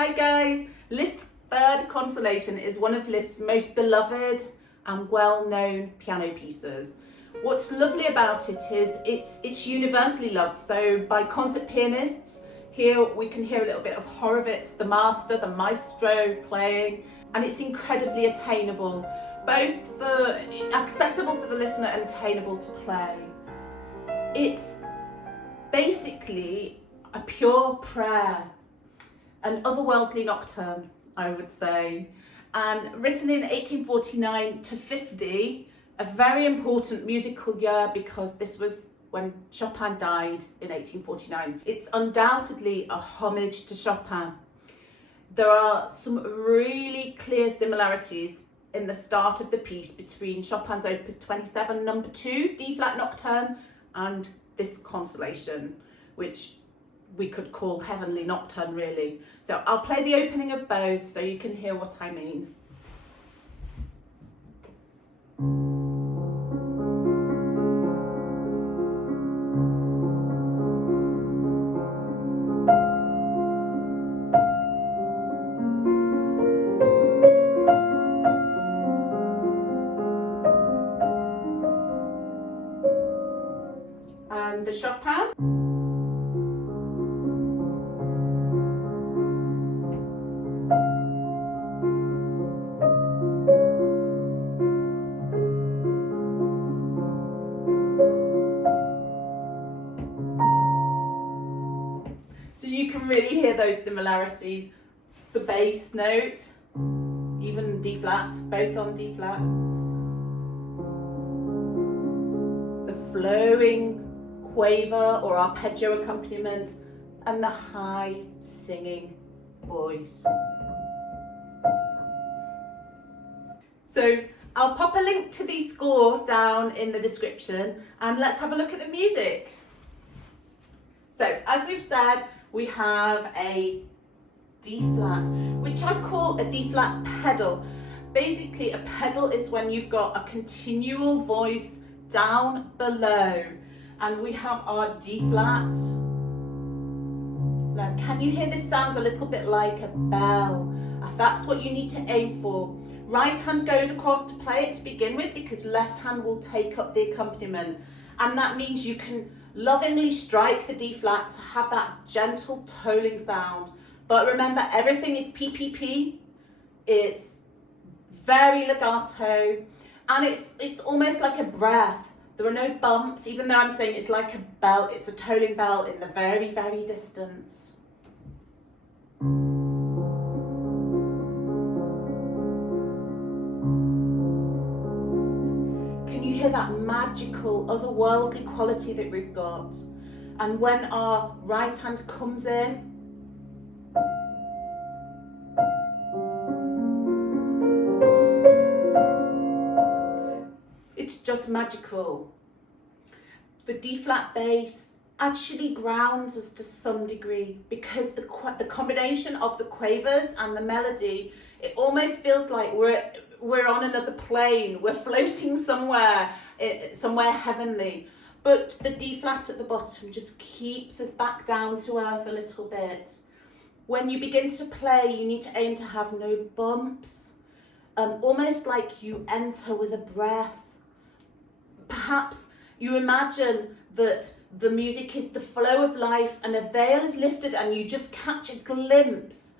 Hi guys, Liszt's third consolation is one of Liszt's most beloved and well-known piano pieces. What's lovely about it is it's universally loved, so by concert pianists. Here we can hear a little bit of Horowitz, the master, the maestro playing, and it's incredibly attainable, accessible for the listener and attainable to play. It's basically a pure prayer, an otherworldly nocturne, I would say, and written in 1849 to 50, a very important musical year because this was when Chopin died in 1849. It's undoubtedly a homage to Chopin. There are some really clear similarities in the start of the piece between Chopin's Opus 27, number 2, D-flat nocturne, and this consolation, which we could call Heavenly Nocturne really. So I'll play the opening of both so you can hear what I mean. And the Chopin. So you can really hear those similarities. The bass note, even D flat, both on D flat. The flowing quaver or arpeggio accompaniment, and the high singing voice. So I'll pop a link to the score down in the description and let's have a look at the music. So as we've said, we have a D flat, which I call a D flat pedal. Basically, a pedal is when you've got a continual voice down below, and we have our D flat. Now, can you hear this sounds a little bit like a bell? That's what you need to aim for. Right hand goes across to play it to begin with because left hand will take up the accompaniment, and that means you can lovingly strike the D flat to have that gentle tolling sound. But remember, everything is PPP. It's very legato, and it's almost like a breath. There are no bumps, even though I'm saying it's like a bell. It's a tolling bell in the very, very distance. Can you hear that magical, otherworldly quality that we've got? And when our right hand comes in, it's just magical. The D-flat bass actually grounds us to some degree because the combination of the quavers and the melody, it almost feels like we're on another plane, we're floating somewhere heavenly. But the D-flat at the bottom just keeps us back down to earth a little bit. When you begin to play, you need to aim to have no bumps, almost like you enter with a breath. Perhaps you imagine that the music is the flow of life and a veil is lifted and you just catch a glimpse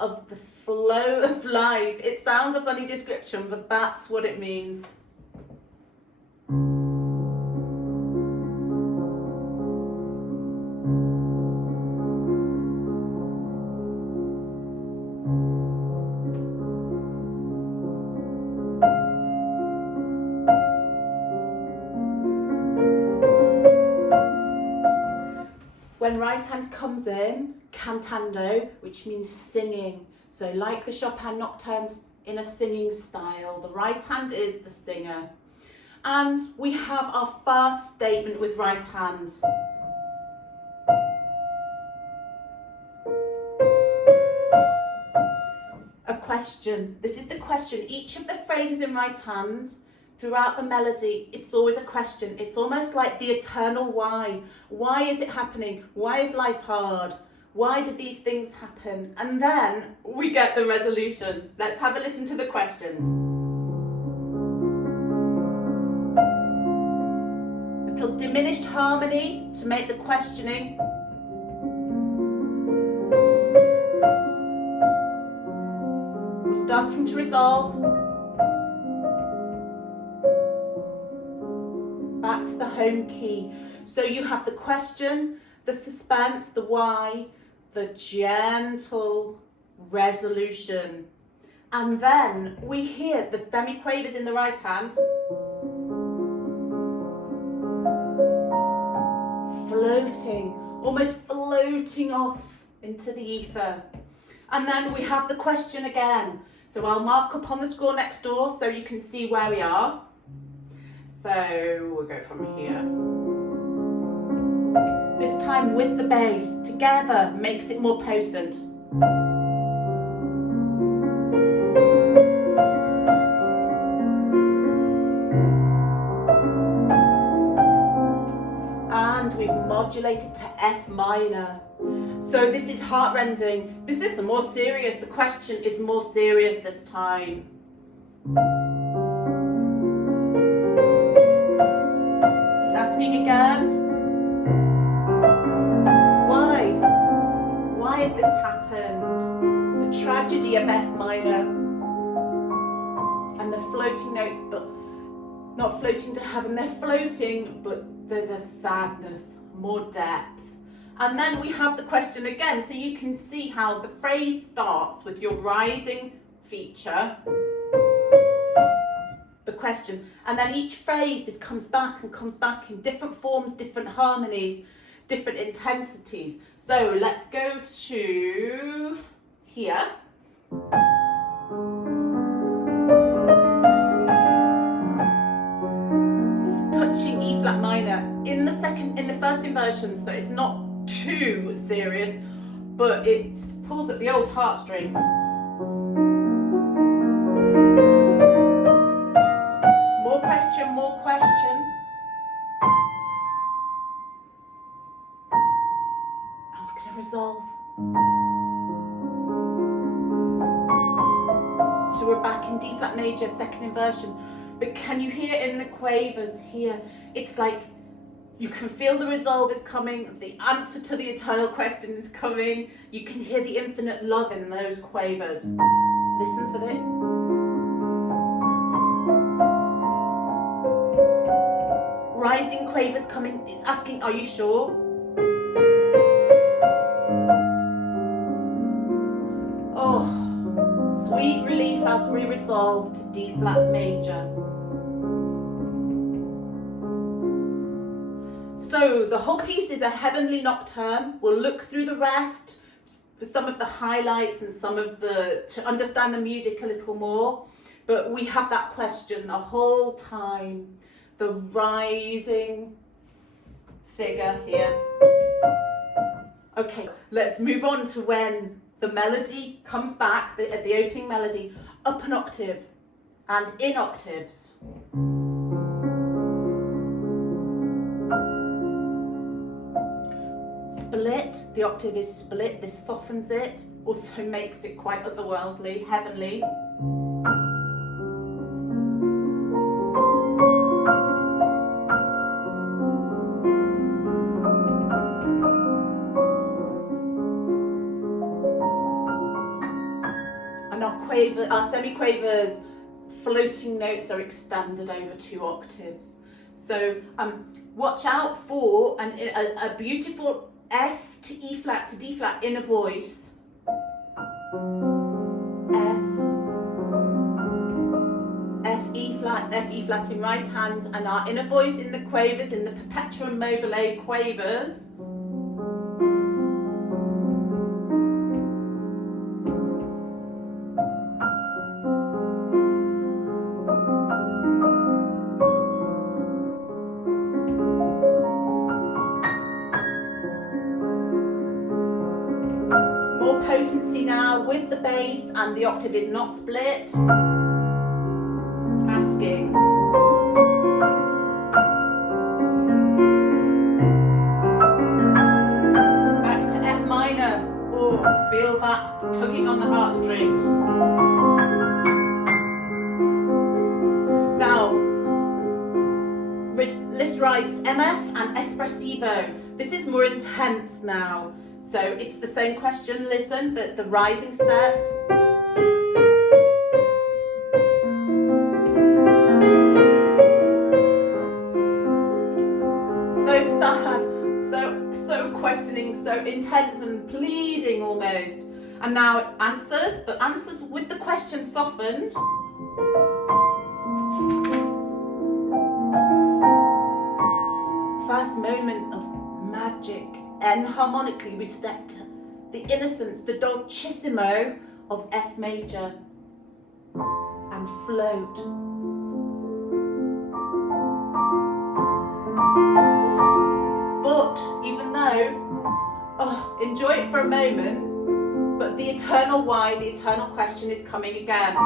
of the flow of life. It sounds a funny description, but that's what it means. When right hand comes in, cantando, which means singing. So like the Chopin nocturnes in a singing style, the right hand is the singer. And we have our first statement with right hand. A question. This is the question. Each of the phrases in right hand, throughout the melody, it's always a question. It's almost like the eternal why. Why is it happening? Why is life hard? Why did these things happen? And then we get the resolution. Let's have a listen to the question. Little diminished harmony to make the questioning. We're starting to resolve. Back to the home key. So you have the question, the suspense, the why, the gentle resolution. And then we hear the semiquavers in the right hand floating, almost floating off into the ether. And then we have the question again. So I'll mark up on the score next door so you can see where we are. So we'll go from here. This time with the bass, together makes it more potent. And we've modulated to F minor. So this is heart-rending. This is more serious. The question is more serious this time. It's asking again. Why has this happened? The tragedy of F minor and the floating notes, but not floating to heaven. They're floating, but there's a sadness, more depth. And then we have the question again, so you can see how the phrase starts with your rising feature, the question, and then each phrase comes back in different forms, different harmonies, different intensities. So let's go to here. Touching E flat minor in the first inversion, so it's not too serious, but it pulls at the old heartstrings. More question. And we're going to resolve. So we're back in D flat major, second inversion. But can you hear in the quavers here? It's like you can feel the resolve is coming, the answer to the eternal question is coming. You can hear the infinite love in those quavers. Listen for it. Rising quavers coming, it's asking, are you sure? Oh, sweet relief as we resolve to D flat major. So the whole piece is a heavenly nocturne. We'll look through the rest for some of the highlights and to understand the music a little more. But we have that question the whole time. The rising figure here. Okay, let's move on to when the melody comes back, the opening melody, up an octave and in octaves. Split, the octave is split, this softens it, also makes it quite otherworldly, heavenly. And our semiquavers, floating notes are extended over 2 octaves. So watch out for a beautiful F to E flat to D flat in a voice. F, E flat in right hand, and our inner voice in the quavers, in the perpetuum mobile quavers. More potency now with the bass, and the octave is not split. Asking. Back to F minor. tugging on the heartstrings. Now, Liszt writes MF and espressivo. This is more intense now. So it's the same question, listen, the rising steps. So sad, so questioning, so intense and pleading almost. And now answers, but answers with the question softened. First moment of magic. And harmonically we stepped the innocence, the dolcissimo of F major and float. But even though, enjoy it for a moment, but the eternal why, the eternal question is coming again.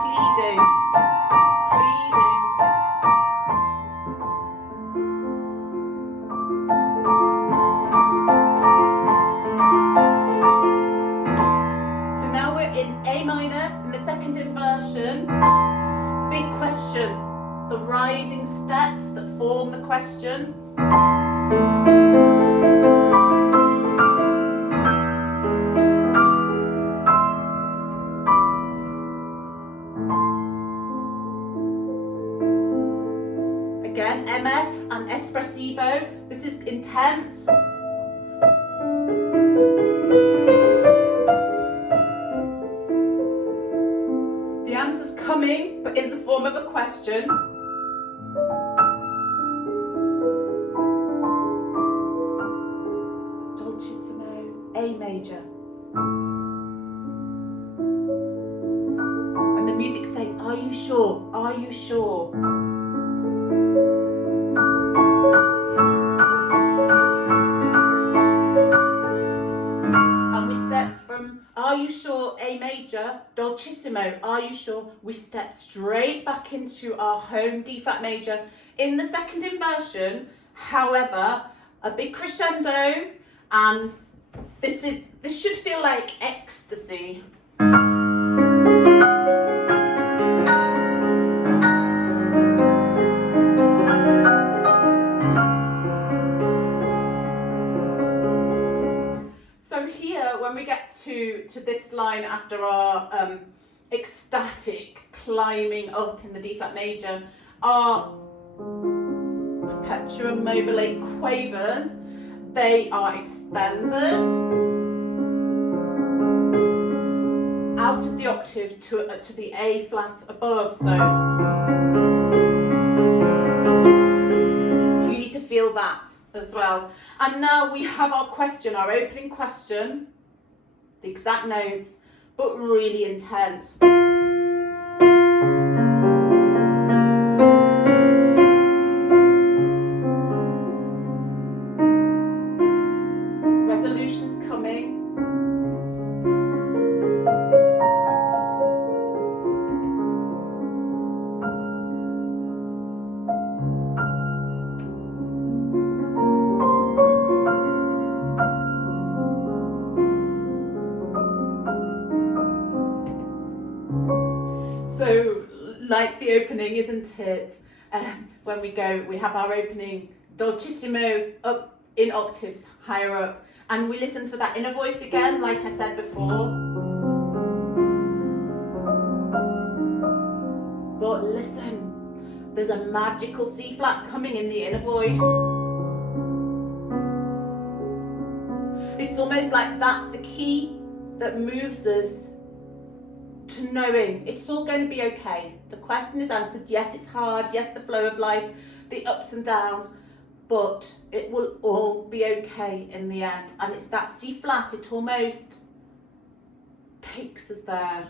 Pleading, pleading. So now we're in A minor, in the second inversion. Big question, the rising steps that form the question. Again, MF and espressivo. This is intense. The answer's coming, but in the form of a question. Dolcissimo, A major. And the music's saying, are you sure? Are you sure? Are you sure? A major, dolcissimo, are you sure? We step straight back into our home D flat major in the second inversion. However, a big crescendo, and this should feel like ecstasy. When we get to this line after our ecstatic climbing up in the D flat major, our perpetuum mobile quavers, they are extended out of the octave to the A flat above. So you need to feel that as well. And now we have our question, our opening question. The exact notes, but really intense. Resolution's coming. So, like the opening, isn't it? When we have our opening dolcissimo up in octaves higher up, and we listen for that inner voice again, like I said before. But listen, there's a magical C flat coming in the inner voice. It's almost like that's the key that moves us to knowing it's all going to be okay. The question is answered. Yes, it's hard. Yes, the flow of life, the ups and downs, but it will all be okay in the end. And it's that C flat, it almost takes us there.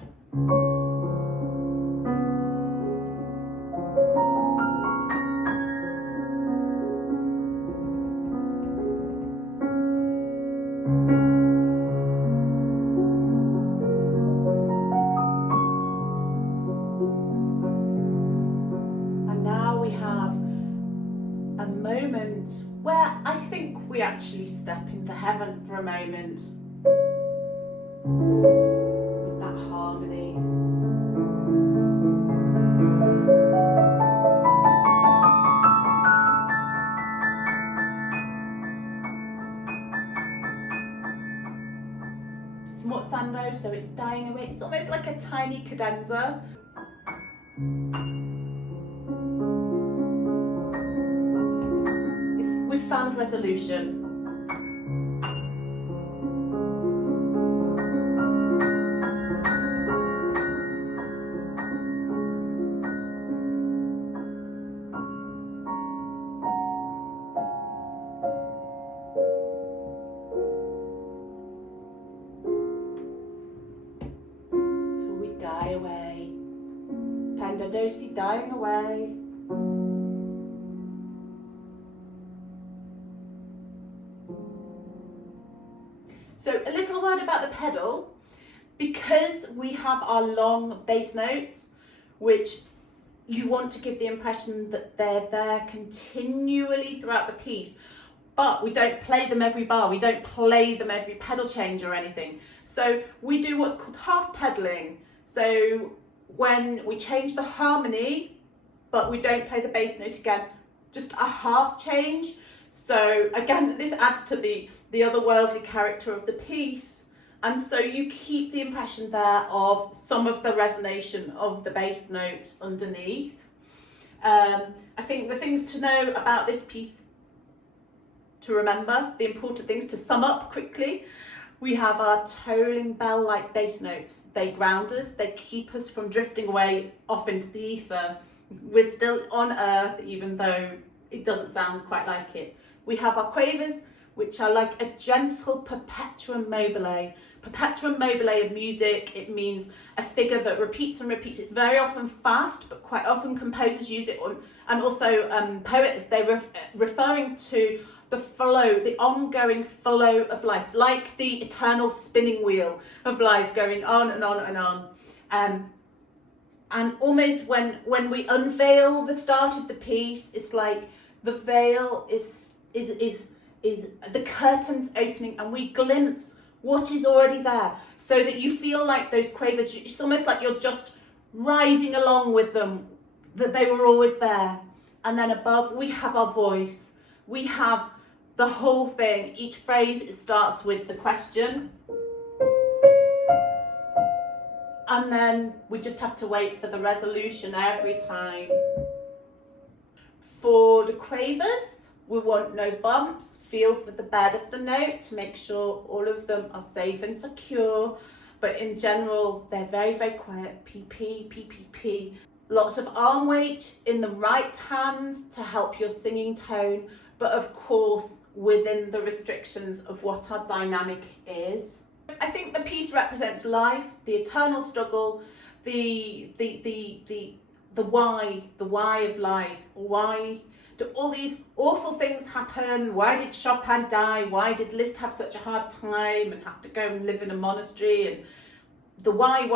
Where I think we actually step into heaven for a moment. with that harmony. Smorzando, so it's dying away. It's almost like a tiny cadenza. We've found resolution. Till we die away. Pendadosi dying away. So a little word about the pedal. Because we have our long bass notes, which you want to give the impression that they're there continually throughout the piece, but we don't play them every bar, we don't play them every pedal change or anything. So we do what's called half pedaling. So when we change the harmony, but we don't play the bass note again, just a half change. So again, this adds to the otherworldly character of the piece. And so you keep the impression there of some of the resonation of the bass note underneath. I think the things to know about this piece, to remember, the important things to sum up quickly, we have our tolling bell-like bass notes. They ground us, they keep us from drifting away off into the ether. We're still on earth, even though it doesn't sound quite like it. We have our quavers, which are like a gentle perpetuum mobile. Perpetuum mobile of music, it means a figure that repeats and repeats. It's very often fast, but quite often composers use it, and also poets, they're referring to the flow, the ongoing flow of life, like the eternal spinning wheel of life going on and on and on. And almost when we unveil the start of the piece, it's like the veil is the curtains opening and we glimpse what is already there, so that you feel like those quavers, it's almost like you're just riding along with them, that they were always there. And then above we have our voice, we have the whole thing. Each phrase, it starts with the question, and then we just have to wait for the resolution every time. For the quavers, we want no bumps. Feel for the bed of the note to make sure all of them are safe and secure. But in general, they're very, very quiet. P, P, P, P, P. Lots of arm weight in the right hand to help your singing tone. But of course, within the restrictions of what our dynamic is. I think the piece represents life, the eternal struggle, the why of life. Why do all these awful things happen? Why did Chopin die? Why did Liszt have such a hard time and have to go and live in a monastery? And the why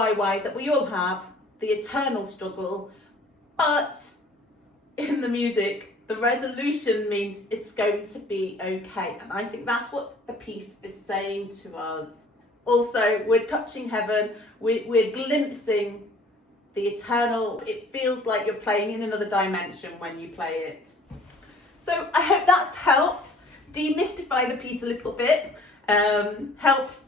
that we all have, the eternal struggle. But in the music, the resolution means it's going to be okay. And I think that's what the piece is saying to us. Also, we're touching heaven, we're glimpsing the eternal. It feels like you're playing in another dimension when you play it. So I hope that's helped demystify the piece a little bit, helped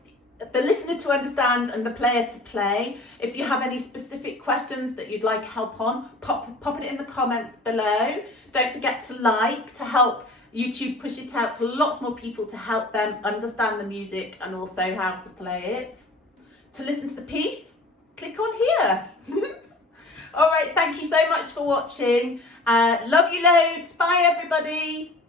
the listener to understand and the player to play. If you have any specific questions that you'd like help on, pop it in the comments below. Don't forget to like, to help YouTube push it out to lots more people, to help them understand the music and also how to play it. To listen to the piece, click on here. All right, thank you so much for watching. Love you loads. Bye, everybody.